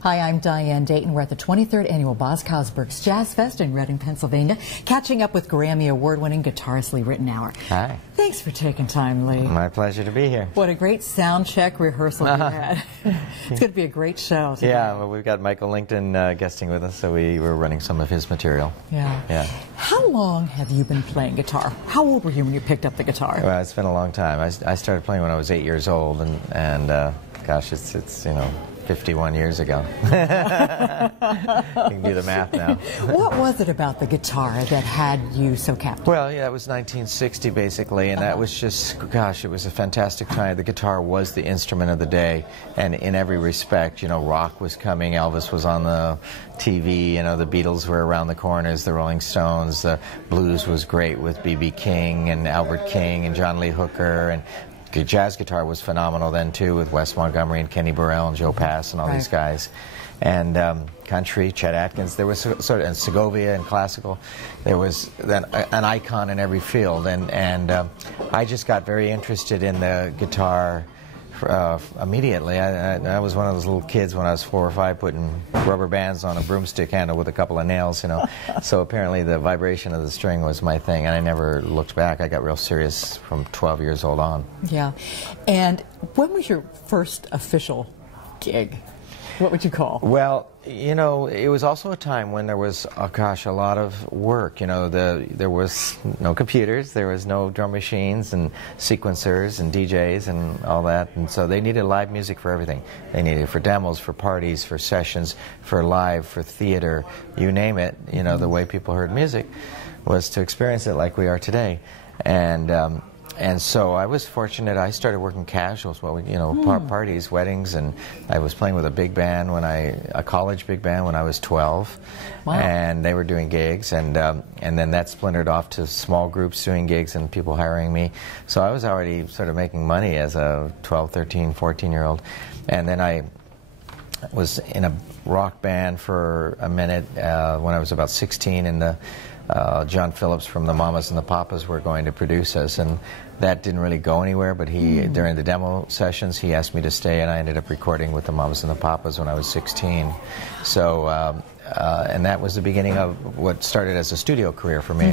Hi, I'm Diane Dayton. We're at the 23rd Annual Boz Cosberg's Jazz Fest in Reading, Pennsylvania, catching up with Grammy Award-winning guitarist Lee Ritenour. Hi. Thanks for taking time, Lee. My pleasure to be here. What a great sound check rehearsal you had. It's going to be a great show today. Yeah, well, we've got Michael Lington guesting with us, so we were running some of his material. Yeah. How long have you been playing guitar? How old were you when you picked up the guitar? Well, it's been a long time. I started playing when I was 8 years old, and gosh, it's 51 years ago. You can do the math now. What was it about the guitar that had you so captivated? Well, yeah, it was 1960 basically, and that was just, gosh, it was a fantastic time. The guitar was the instrument of the day, and in every respect, you know, rock was coming, Elvis was on the TV, you know, the Beatles were around the corners, the Rolling Stones, the blues was great with B.B. King and Albert King and John Lee Hooker, and jazz guitar was phenomenal then too, with Wes Montgomery and Kenny Burrell and Joe Pass and all these guys, and country, Chet Atkins. There was sort of, and Segovia and classical. There was then an icon in every field, and I just got very interested in the guitar immediately. I was one of those little kids when I was 4 or 5 putting rubber bands on a broomstick handle with a couple of nails, you know. So apparently the vibration of the string was my thing, and I never looked back. I got real serious from 12 years old on. Yeah. And when was your first official gig? What would you call? Well, you know, it was also a time when there was, oh gosh, a lot of work. You know, there was no computers, there was no drum machines and sequencers and DJs and all that, and so they needed live music for everything. They needed it for demos, for parties, for sessions, for live, for theater, you name it. You know, the way people heard music was to experience it like we are today. And so I was fortunate. I started working casuals, parties, weddings, and I was playing with a big band a college big band when I was 12. Wow. And they were doing gigs, and then that splintered off to small groups doing gigs and people hiring me. So I was already sort of making money as a 12, 13, 14-year-old, and then I was in a rock band for a minute when I was about 16, and John Phillips from the Mamas and the Papas were going to produce us, and that didn't really go anywhere, but during the demo sessions, he asked me to stay, and I ended up recording with the Mamas and the Papas when I was 16. So, and that was the beginning of what started as a studio career for me.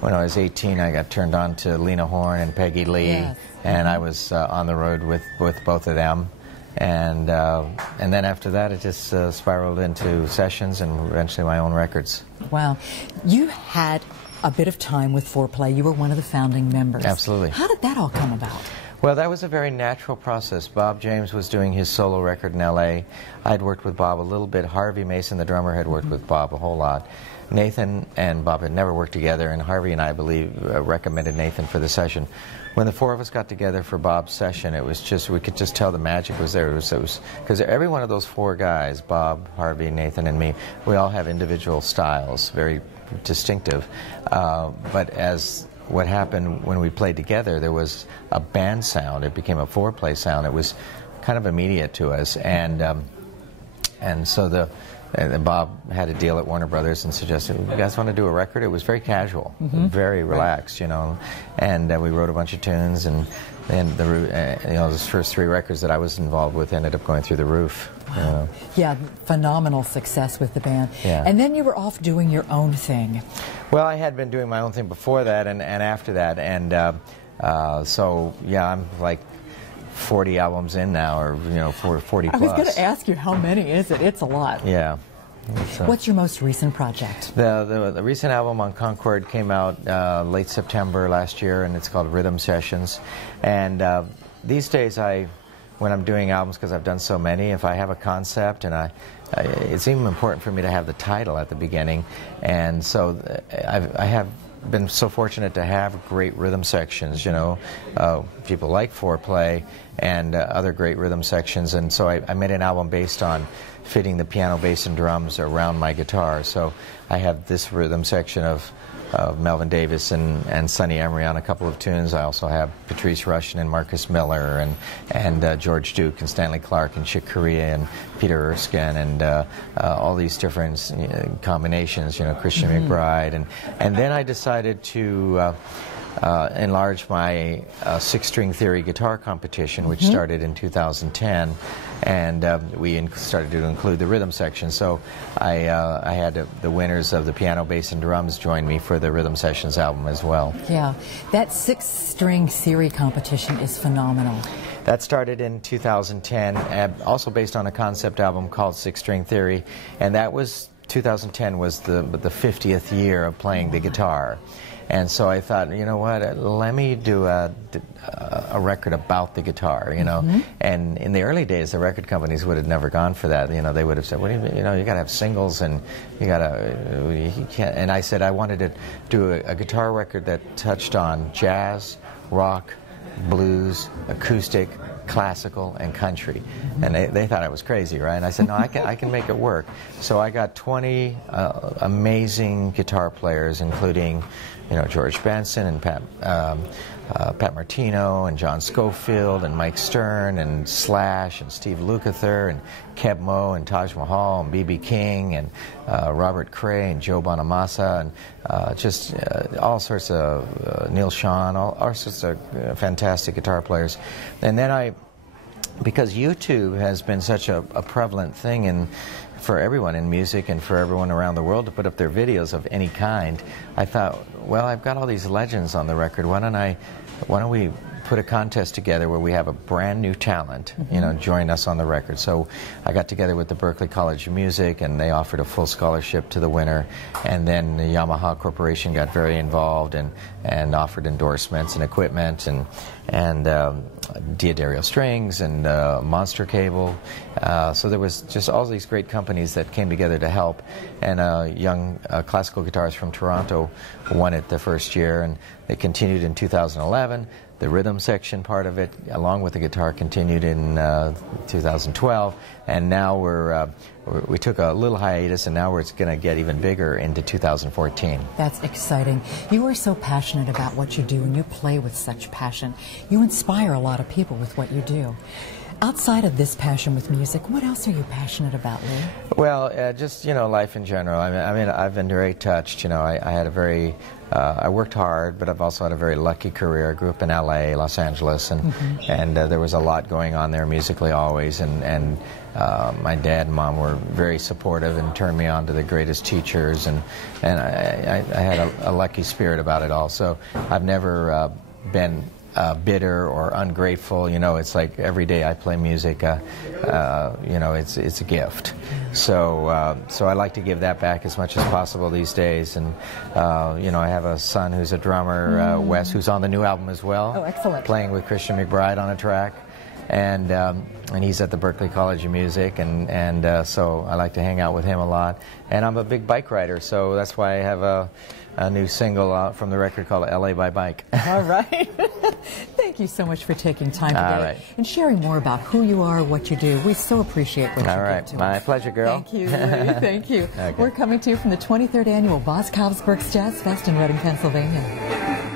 When I was 18, I got turned on to Lena Horne and Peggy Lee, and I was on the road with both of them. And then after that, it just spiraled into sessions and eventually my own records. Wow. You had a bit of time with Foreplay. You were one of the founding members. Absolutely. How did that all come about? Well, that was a very natural process. Bob James was doing his solo record in L.A. I'd worked with Bob a little bit. Harvey Mason, the drummer, had worked with Bob a whole lot. Nathan and Bob had never worked together, and Harvey and I believe recommended Nathan for the session. When the four of us got together for Bob's session, it was just, we could just tell the magic was there. It was because every one of those four guys, Bob, Harvey, Nathan, and me, we all have individual styles, very distinctive. But as what happened when we played together, there was a band sound. It became a Foreplay sound. It was kind of immediate to us, and so and Bob had a deal at Warner Brothers and suggested, you guys want to do a record? It was very casual, very relaxed, you know. And we wrote a bunch of tunes, and those first 3 records that I was involved with ended up going through the roof. Wow. You know. Yeah, phenomenal success with the band. Yeah. And then you were off doing your own thing. Well, I had been doing my own thing before that and after that, and so yeah, I'm like 40 albums in now, or 40 plus. I was going to ask you, how many is it? It's a lot. Yeah. What's your most recent project? The recent album on Concord came out late September last year, and it's called Rhythm Sessions. And these days, when I'm doing albums, because I've done so many, if I have a concept, and it's even important for me to have the title at the beginning, and so I have been so fortunate to have great rhythm sections, people like Foreplay and other great rhythm sections, and so I made an album based on fitting the piano, bass, and drums around my guitar. So I have this rhythm section of Melvin Davis and Sonny Emery on a couple of tunes. I also have Patrice Rushen and Marcus Miller and George Duke and Stanley Clarke and Chick Corea and Peter Erskine and all these different combinations, Christian McBride. And then I decided to enlarged my six-string theory guitar competition, which started in 2010, and we started to include the rhythm section. So I had the winners of the piano, bass, and drums join me for the Rhythm Sessions album as well. Yeah, that six-string theory competition is phenomenal. That started in 2010, also based on a concept album called Six String Theory, and that was 2010 was the 50th year of playing the guitar. And so I thought, you know what, let me do a record about the guitar, you know. And in the early days, the record companies would have never gone for that. You know, they would have said, what do you mean? You know, you got to have singles, and you can't. And I said I wanted to do a guitar record that touched on jazz, rock, blues, acoustic, classical, and country. And they thought I was crazy, right? And I said, no, I can make it work. So I got 20 amazing guitar players, including, you know, George Benson and Pat Martino and John Scofield and Mike Stern and Slash and Steve Lukather and Keb Mo and Taj Mahal and B.B. King and Robert Cray and Joe Bonamassa and just all sorts of Neil Schon, all sorts of fantastic guitar players. And then because YouTube has been such a prevalent thing for everyone in music and for everyone around the world to put up their videos of any kind, I thought, well, I've got all these legends on the record. Why don't we put a contest together where we have a brand new talent, you know, join us on the record. So I got together with the Berklee College of Music, and they offered a full scholarship to the winner. And then the Yamaha Corporation got very involved and offered endorsements and equipment and D'Addario Strings and Monster Cable. So there was just all these great companies that came together to help. And a young classical guitarist from Toronto won it the first year, and they continued in 2011. The rhythm section part of it, along with the guitar, continued in 2012, and now we took a little hiatus, and now we're going to get even bigger into 2014. That's exciting. You are so passionate about what you do, and you play with such passion. You inspire a lot of people with what you do. Outside of this passion with music, what else are you passionate about, Lee? Well, just, you know, life in general. I mean, I've been very touched. You know, I had a very, I worked hard, but I've also had a very lucky career. I grew up in LA, Los Angeles, and there was a lot going on there musically always, and my dad and mom were very supportive and turned me on to the greatest teachers, and I had a lucky spirit about it all. So I've never been bitter or ungrateful. You know, it's like every day I play music, you know, it's a gift. So I like to give that back as much as possible these days. And you know, I have a son who's a drummer, Wes, who's on the new album as well. Oh, excellent! Playing with Christian McBride on a track, and he's at the Berklee College of Music, and so I like to hang out with him a lot. And I'm a big bike rider, so that's why I have a new single out from the record called LA by Bike. All right. Thank you so much for taking time today and sharing more about who you are, what you do. We so appreciate what you give to us. My pleasure, girl. Thank you, Lee. Thank you. Okay. We're coming to you from the 23rd Annual Bos Cowsburgs Jazz Fest in Reading, Pennsylvania.